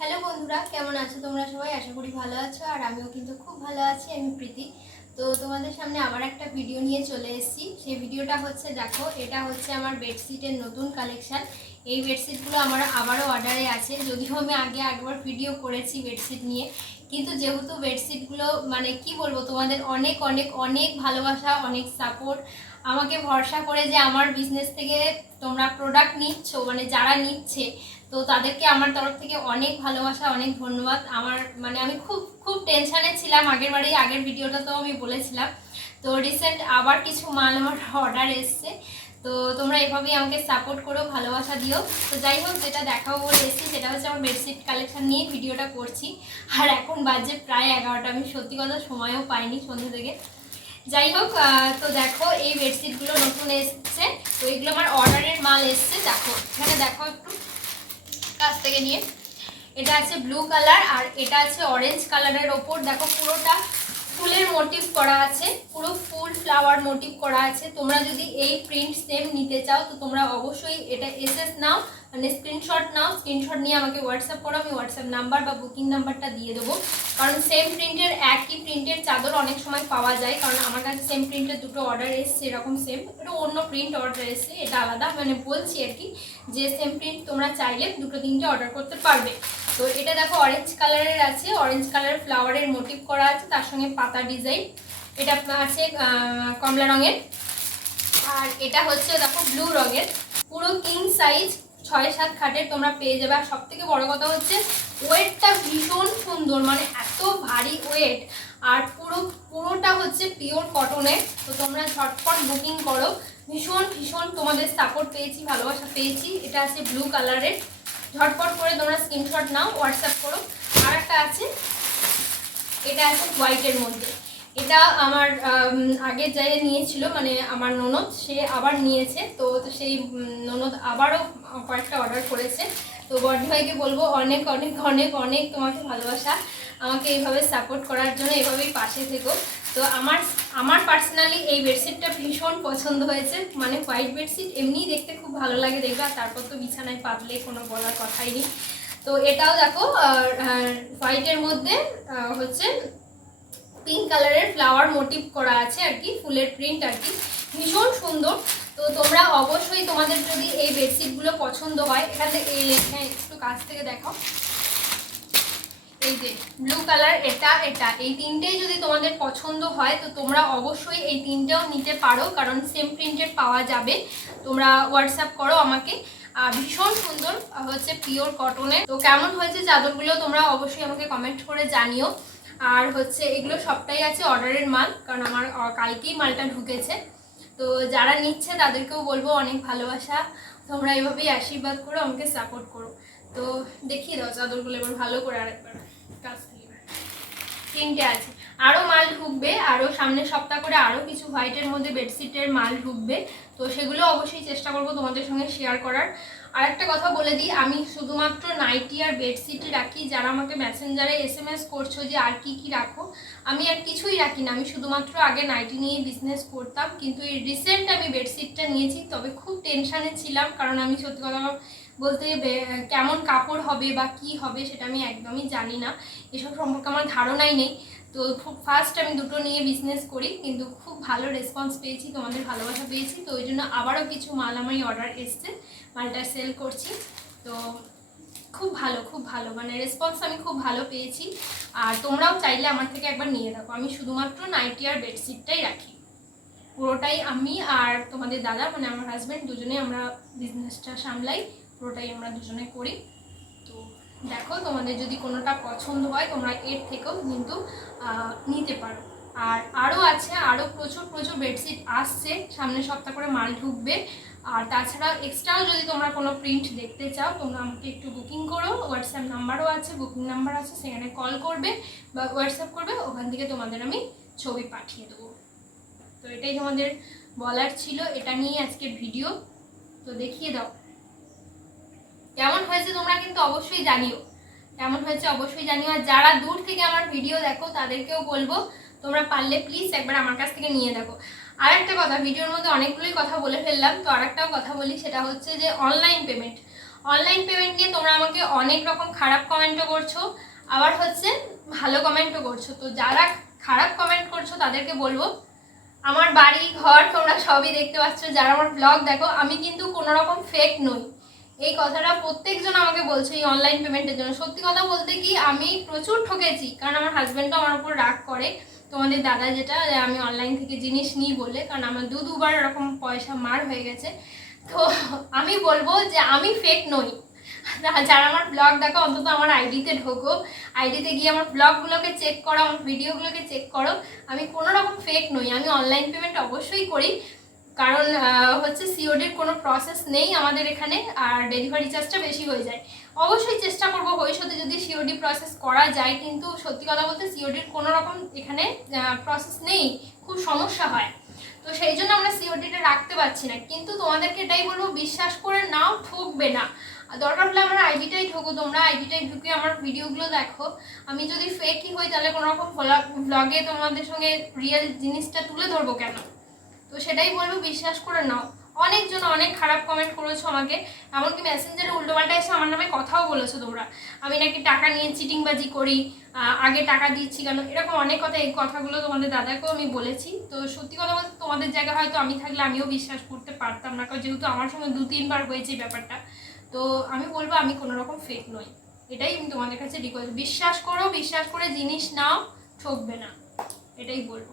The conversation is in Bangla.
হ্যালো বন্ধুরা, কেমন আছো তোমরা সবাই? আশা করি ভালো আছো, আর আমিও কিন্তু খুব ভালো আছি, আমি প্রীতি। তো তোমাদের সামনে আবার একটা ভিডিও নিয়ে চলে এসেছি। সেই ভিডিওটা হচ্ছে, দেখো, এটা হচ্ছে আমার বেডশিটের নতুন কালেকশন এই বেডশিটগুলো আমার আবারও অর্ডারে আছে। যদিও আমি আগে একবার ভিডিও করেছি বেডশিট নিয়ে। কিন্তু যেহেতু বেডশিটগুলো মানে কি বলব, তোমাদের অনেক অনেক অনেক ভালোবাসা, অনেক সাপোর্ট আমাকে ভরসা করে যে আমার বিজনেস থেকে তোমরা প্রোডাক্ট নিচ্ছ মানে যারা নিচ্ছে তো তাদেরকে আমার তরফ থেকে অনেক ভালোবাসা, অনেক ধন্যবাদ। আমার মানে আমি খুব খুব টেনশানে ছিলাম। আগের বারেই আগের ভিডিওটা তো আমি বলেছিলাম। তো রিসেন্ট আবার কিছু মাল আমার অর্ডার এসছে। তো তোমরা এভাবেই আমাকে সাপোর্ট করো, ভালোবাসা দিও। তো যাই হোক, যেটা দেখাবো বলে এসেছি, সেটা হচ্ছে আমার বেডশিট কালেকশন নিয়ে ভিডিওটা করছি। আর এখন বাজে প্রায় এগারোটা। আমি সত্যি কথা সময়ও পাইনি সন্ধ্যে থেকে। যাই হোক তো দেখো, এই বেডশিটগুলো নতুন এসছে। তো এগুলো আমার অর্ডারের মাল এসছে। দেখো, এখানে দেখো একটু। কাছ থেকে নিয়ে, এটা আছে ব্লু কালার আর এটা আছে অরেঞ্জ কালারের ওপর। দেখো পুরোটা ফুলের মোটিভ করা আছে, পুরো ফুল ফ্লাওয়ার মোটিভ করা আছে। তোমরা যদি এই প্রিন্ট সেম নিতে চাও, তো তোমরা অবশ্যই এটা এসএস নাও মানে স্ক্রিনশট নাও স্ক্রিনশট নিয়ে আমাকে হোয়াটসঅ্যাপ করো, আমি হোয়াটসঅ্যাপ নাম্বার বা বুকিং নাম্বারটা দিয়ে দেবো। কারণ সেম প্রিন্টের একই প্রিন্টের চাদর অনেক সময় পাওয়া যায়, কারণ আমার কাছে সেম প্রিন্টের দুটো অর্ডার এসছে, এরকম সেম এটা অন্য প্রিন্ট অর্ডার এসছে, এটা আলাদা। মানে বলছি আর কি, যে সেম প্রিন্ট তোমরা চাইলে দুটো তিনটে অর্ডার করতে পারবে। তো এটা দেখো অরেঞ্জ কালারের আছে অরেঞ্জ কালারের ফ্লাওয়ারের মোটিভ করা আছে, তার সঙ্গে পাতা ডিজাইন এটা, আছে কমলা রঙের। আর এটা হচ্ছে দেখো ব্লু রঙের। পুরো কিং সাইজ ছয় সাত খাটের তোমরা পেয়ে যাবে। আর সব থেকে বড় কথা হচ্ছে ওয়েটটা ভীষণ সুন্দর মানে এত ভারী ওয়েট আর পুরো, পুরোটা হচ্ছে পিওর কটনের তো তোমরা ঝটপট বুকিং করো। ভীষণ ভীষণ তোমাদের সাপোর্ট পেয়েছি, ভালোবাসা পেয়েছি। এটা আছে ব্লু কালারের ঝটপট করে তোমরা স্ক্রিনশট নাও হোয়াটসঅ্যাপ করো। আর একটা আছে এটা আছে হোয়াইটের মধ্যে। এটা আমার আম, আগে যাই নিয়েছিল মানে আমার ননদ সে আবার নিয়েছে। তো সেই ননদ আবারও কয়েকটা অর্ডার করেছে। তো বড় ভাইকে বলব, অনেক অনেক অনেক অনেক তোমাকে ভালোবাসা। আমাকে এইভাবে সাপোর্ট করার জন্য এভাবেই পাশে থেকো। তো আমার আমার পার্সোনালি এই বেডশিটটা ভীষণ পছন্দ হয়েছে। মানে হোয়াইট বেডশিট এমনিই দেখতে খুব ভালো লাগে, দেখবে আর তারপর তো বিছানায় পাতলে কোনো বলার কথাই নেই। তো এটাও দেখো হোয়াইটের মধ্যে হচ্ছে পিঙ্ক কালারের ফ্লাওয়ার মোটিভ করা আছে আর কি, ফুলের প্রিন্ট আর কি। ভীষণ সুন্দর। তো তোমরা অবশ্যই তোমাদের যদি এই বেডশিটগুলো পছন্দ হয় এখানে এই হ্যাঁ একটু কাছ থেকে দেখো। এই যে ব্লু কালার এটা এটা। এই তিনটেই যদি তোমাদের পছন্দ হয়, তো তোমরা অবশ্যই এই তিনটেও নিতে পারো, কারণ সেম প্রিন্টেড পাওয়া যাবে। তোমরা হোয়াটসঅ্যাপ করো আমাকে। ভীষণ সুন্দর হচ্ছে পিওর কটনের তো কেমন হয়েছে চাদরগুলো তোমরা অবশ্যই আমাকে কমেন্ট করে জানিও। আর হচ্ছে, এগুলো সবটাই আছে অর্ডারের মাল কারণ আমার কালকেই মালটা ঢুকেছে। তো যারা নিচ্ছে তাদেরকেও বলব অনেক ভালোবাসা তোমরা এভাবেই আশীর্বাদ করো, আমাকে সাপোর্ট করো তো দেখিয়ে দাও চাদরগুলো এবার ভালো করে আরেকবার। তিনটে আছে। আরও মাল ঢুকবে আরও সামনের সপ্তাহ করে আরও কিছু হোয়াইটের মধ্যে বেডশিটের মাল ঢুকবে। তো সেগুলো অবশ্যই চেষ্টা করব তোমাদের সঙ্গে শেয়ার করার। আর একটা কথা বলে দিই, আমি শুধুমাত্র নাইটি আর বেডশিটই রাখি। যারা আমাকে মেসেঞ্জারে এস এম এস করছ যে আর কি কি রাখো, আমি আর কিছুই রাখি না। আমি শুধুমাত্র আগে নাইটি নিয়ে বিজনেস করতাম। কিন্তু এই রিসেন্ট আমি বেডশিটটা নিয়েছি, তবে খুব টেনশানে ছিলাম। কারণ আমি সত্যি কথা বলতে কেমন কাপড় হবে বা কি হবে সেটা আমি একদমই জানি না। এসব সম্পর্কে আমার ধারণাই নেই। তো খুব ফার্স্ট আমি দুটো নিয়ে বিজনেস করি, কিন্তু খুব ভালো রেসপন্স পেয়েছি, তোমাদের ভালোবাসা পেয়েছি। তো ওই জন্য আবারও কিছু মাল আমি অর্ডার এসছে, মালটা সেল করছি। তো খুব ভালো খুব ভালো। মানে রেসপন্স আমি খুব ভালো পেয়েছি। আর তোমরাও চাইলে আমার থেকে একবার নিয়ে দেখো। আমি শুধুমাত্র নাইটি আর বেডশিটটাই রাখি। পুরোটাই আমি আর তোমাদের দাদা মানে আমার হাজব্যান্ড দুজনে আমরা বিজনেসটা সামলাই। পুরোটাই আমরা দুজনে করি। তো দেখো, তোমাদের যদি কোনোটা পছন্দ হয়, তোমরা এর থেকেও কিন্তু নিতে পারো। আর আরও আছে আরও প্রচুর প্রচুর বেডশিট আসছে। সামনের সপ্তাহ করে মাল ঢুকবে। আর তাছাড়া এক্সট্রাও যদি তোমরা কোনো প্রিন্ট দেখতে চাও, তোমরা আমাকে একটু বুকিং করো। হোয়াটসঅ্যাপ নাম্বারও আছে বুকিং নাম্বার আছে, সেখানে কল করবে বা হোয়াটসঅ্যাপ করবে। ওখান থেকে তোমাদের আমি ছবি পাঠিয়ে দেবো। তো এটাই তোমাদের বলার ছিল। এটা নিয়ে আজকের ভিডিও তো দেখিয়ে দাও। কেমন হয়েছে তোমরা কিন্তু অবশ্যই জানিও। কেমন হয়েছে অবশ্যই জানিও। আর যারা দূর থেকে আমার ভিডিও দেখো, তাদেরকেও বলব, তোমরা পারলে প্লিজ একবার আমার কাছ থেকে নিয়ে দেখো। আর একটা কথা, ভিডিওর মধ্যে অনেকগুলোই কথা বলে ফেললাম, তো আর একটাও কথা বলি, সেটা হচ্ছে যে অনলাইন পেমেন্ট অনলাইন পেমেন্ট নিয়ে তোমরা আমাকে অনেক রকম খারাপ কমেন্টও করছ, আবার হচ্ছে ভালো কমেন্টও করছ। তো যারা খারাপ কমেন্ট করছ, তাদেরকে বলব, আমার বাড়ি, ঘর তোমরা সবই দেখতে পাচ্ছ। যারা আমার ব্লগ দেখো, আমি কিন্তু কোনো রকম ফেক নই। এই কথাটা প্রত্যেকজন আমাকে বলছে এই অনলাইন পেমেন্টের জন্য। সত্যি কথা বলতে কি, আমি প্রচুর ঠকেছি, কারণ আমার হাজব্যান্ডও আমার উপর রাগ করে। তোমাদের দাদা যেটা আমি অনলাইন থেকে জিনিস নিই বলে, কারণ আমার দু দুবার এরকম পয়সা মার হয়ে গেছে। তো আমি বলব যে আমি ফেক নই। যারা আমার ব্লগ দেখো, অন্তত আমার আইডিতে ঢোকো। আইডিতে গিয়ে আমার ব্লগগুলোকে চেক করো, আমার ভিডিওগুলোকে চেক করো। আমি কোনো রকম ফেক নই, আমি অনলাইন পেমেন্ট অবশ্যই করি। কারণ হচ্ছে সিওডির কোনো প্রসেস নেই আমাদের এখানে, আর ডেলিভারি চার্জটা বেশি হয়ে যায়। অবশ্যই চেষ্টা করব ভবিষ্যতে যদি সিওডি প্রসেস করা যায়, কিন্তু সত্যি কথা বলতে সিওডির কোনো রকম এখানে প্রসেস নেই, খুব সমস্যা হয়। তো সেই জন্য আমরা সিওডিটা রাখতে পারছি না। কিন্তু তোমাদেরকে এটাই বলব, বিশ্বাস করে নাও, ঠকবে না। দরকার হলে আমার আইডিটাই ঢোকো তোমরা আইডিটাই ঢুকে আমার ভিডিওগুলো দেখো। আমি যদি ফেকই হই, তাহলে কোনো রকম ব্লগে তোমাদের সঙ্গে রিয়েল জিনিসটা তুলে ধরবো কেন? তো সেটাই বলব, বিশ্বাস করে নাও। অনেকজন অনেক খারাপ কমেন্ট করেছ আমাকে, এমনকি মেসেঞ্জারে উল্টোপাল্টা এসে আমার নামে কথাও বলেছ তোমরা। আমি নাকি টাকা নিয়ে চিটিংবাজি করি আগে টাকা দিচ্ছি কেন? এরকম অনেক কথা, এই কথাগুলো তোমাদের দাদাকেও আমি বলেছি। তো সত্যি কথা বলতে তোমাদের জায়গায় হয়তো আমি থাকলে আমিও বিশ্বাস করতে পারতাম না, কারণ যেহেতু আমার সঙ্গে দু, তিনবার হয়েছে ব্যাপারটা। তো আমি বলব, আমি কোনো রকম ফেক নই। এটাই আমি তোমাদের কাছে রিকোয়েস্ট বিশ্বাস করো, বিশ্বাস করে জিনিস নাও, ঠকবে না। এটাই বলব।